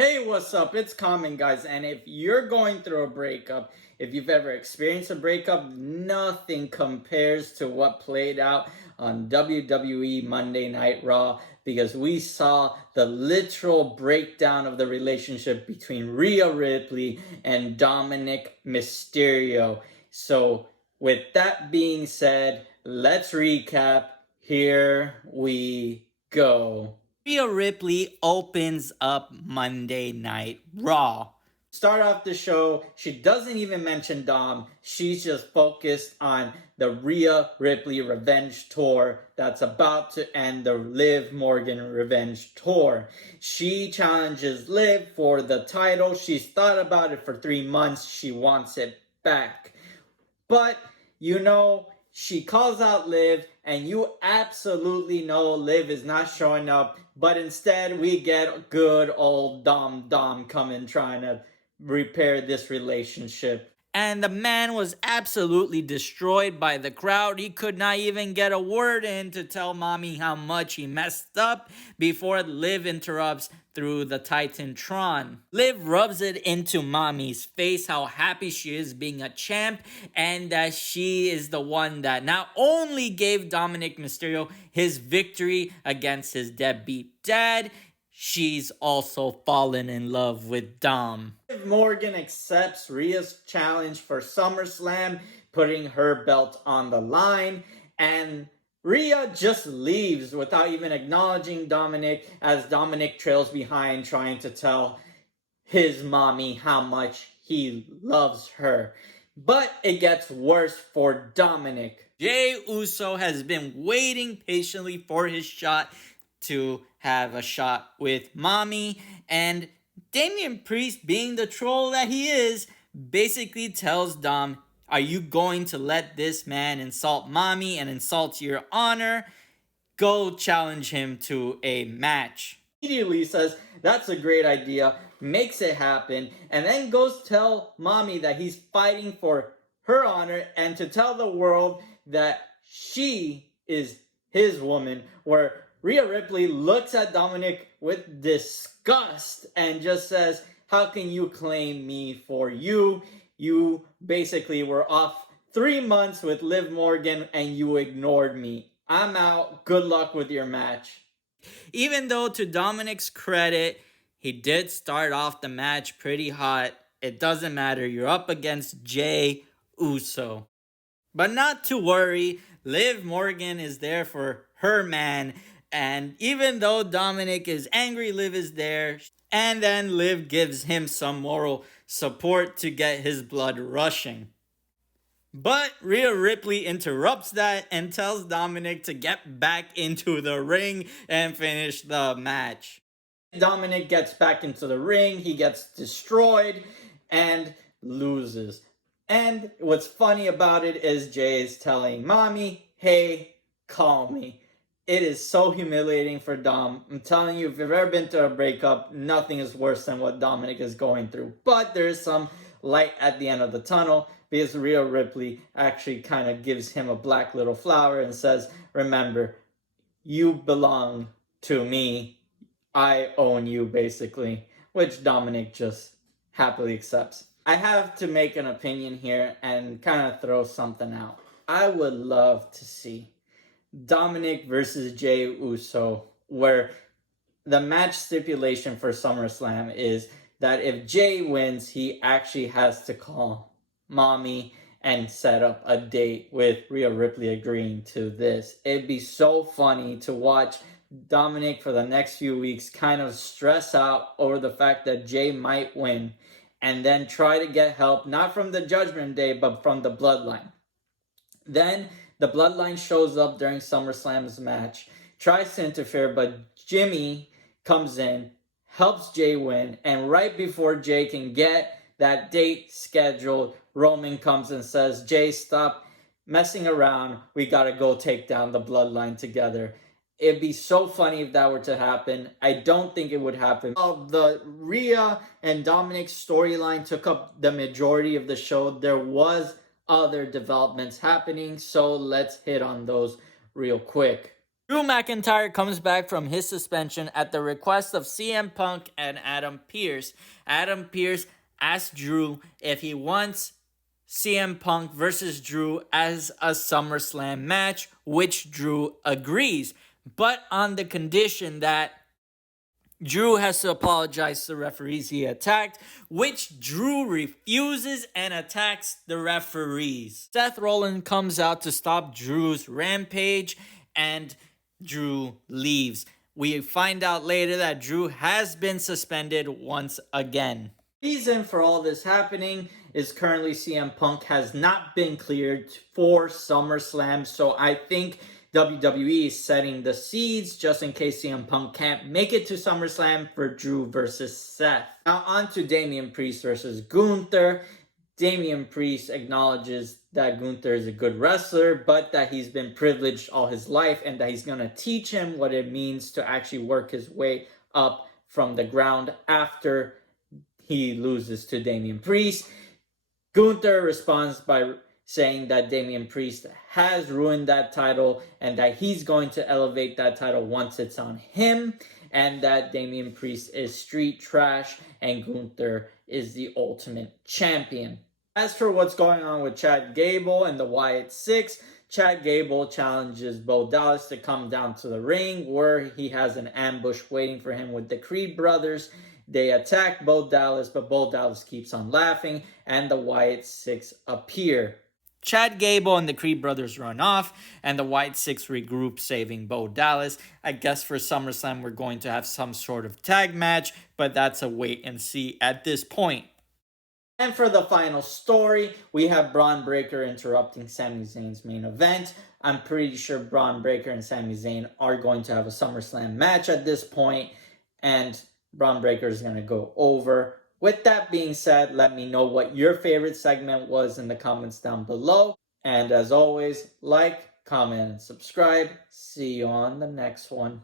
Hey, what's up? It's Common, guys. And if you're going through a breakup, if you've ever experienced a breakup, nothing compares to what played out on WWE Monday Night Raw, because we saw the literal breakdown of the relationship between Rhea Ripley and Dominic Mysterio. So, with that being said, let's recap. Here we go. Rhea Ripley opens up Monday Night Raw. Start off the show, she doesn't even mention Dom. She's just focused on the Rhea Ripley Revenge Tour that's about to end, the Liv Morgan Revenge Tour. She challenges Liv for the title. She's thought about it for 3 months. She wants it back. But, she calls out Liv, and you absolutely know Liv is not showing up, but instead we get good old Dom coming trying to repair this relationship. And the man was absolutely destroyed by the crowd. He could not even get a word in to tell mommy how much he messed up before Liv interrupts through the Titantron. Liv rubs it into mommy's face how happy she is being a champ, and that she is the one that not only gave Dominic Mysterio his victory against his deadbeat dad, she's also fallen in love with Dom. Liv Morgan accepts Rhea's challenge for SummerSlam, putting her belt on the line, and Rhea just leaves without even acknowledging Dominic, as Dominic trails behind trying to tell his mommy how much he loves her. But it gets worse for Dominic. Jey Uso has been waiting patiently for his shot to have a shot with mommy, and Damian Priest, being the troll that he is, basically tells Dom, are you going to let this man insult mommy and insult your honor? Go challenge him to a match. Immediately says that's a great idea, makes it happen, and then goes tell mommy that he's fighting for her honor and to tell the world that she is his woman, where Rhea Ripley looks at Dominic with disgust and just says, how can you claim me for you? You basically were off 3 months with Liv Morgan and you ignored me. I'm out. Good luck with your match. Even though, to Dominic's credit, he did start off the match pretty hot, it doesn't matter. You're up against Jey Uso. But not to worry, Liv Morgan is there for her man. And even though Dominic is angry, Liv is there. And then Liv gives him some moral support to get his blood rushing. But Rhea Ripley interrupts that and tells Dominic to get back into the ring and finish the match. Dominic gets back into the ring, he gets destroyed and loses. And what's funny about it is Jey is telling mommy, hey, call me. It is so humiliating for Dom. I'm telling you, if you've ever been through a breakup, nothing is worse than what Dominic is going through. But there is some light at the end of the tunnel, because Rhea Ripley actually kind of gives him a black little flower and says, remember, you belong to me. I own you, basically. Which Dominic just happily accepts. I have to make an opinion here and kind of throw something out. I would love to see Dominic versus Jey Uso, where the match stipulation for SummerSlam is that if Jey wins, he actually has to call mommy and set up a date, with Rhea Ripley agreeing to this. It'd be so funny to watch Dominic for the next few weeks kind of stress out over the fact that Jey might win, and then try to get help, not from the Judgment Day, but from the Bloodline. Then the Bloodline shows up during SummerSlam's match, tries to interfere, but Jimmy comes in, helps Jey win, and right before Jey can get that date scheduled, Roman comes and says, Jey, stop messing around. We gotta go take down the Bloodline together. It'd be so funny if that were to happen. I don't think it would happen. The Rhea and Dominic storyline took up the majority of the show. There was other developments happening, so let's hit on those real quick. Drew McIntyre comes back from his suspension at the request of CM Punk and Adam Pearce. Adam Pearce asked Drew if he wants CM Punk versus Drew as a SummerSlam match, which Drew agrees, but on the condition that Drew has to apologize to the referees he attacked, which Drew refuses and attacks the referees. Seth Rollins comes out to stop Drew's rampage, and Drew leaves. We find out later that Drew has been suspended once again. The reason for all this happening is currently CM Punk has not been cleared for SummerSlam, so I think WWE is setting the seeds just in case CM Punk can't make it to SummerSlam for Drew versus Seth. Now on to Damian Priest versus Gunther. Damian Priest acknowledges that Gunther is a good wrestler, but that he's been privileged all his life and that he's going to teach him what it means to actually work his way up from the ground after he loses to Damian Priest. Gunther responds by saying that Damian Priest has ruined that title and that he's going to elevate that title once it's on him, and that Damian Priest is street trash and Gunther is the ultimate champion. As for what's going on with Chad Gable and the Wyatt Six, Chad Gable challenges Bo Dallas to come down to the ring where he has an ambush waiting for him with the Creed brothers. They attack Bo Dallas, but Bo Dallas keeps on laughing and the Wyatt Six appear. Chad Gable and the Creed brothers run off, and the Wyatt Six regroup, saving Bo Dallas. I guess for SummerSlam we're going to have some sort of tag match, but that's a wait and see at this point. And for the final story, we have Braun Breaker interrupting Sami Zayn's main event. I'm pretty sure Braun Breaker and Sami Zayn are going to have a SummerSlam match at this point, and Braun Breaker is going to go over. With that being said, let me know what your favorite segment was in the comments down below. And as always, like, comment, and subscribe. See you on the next one.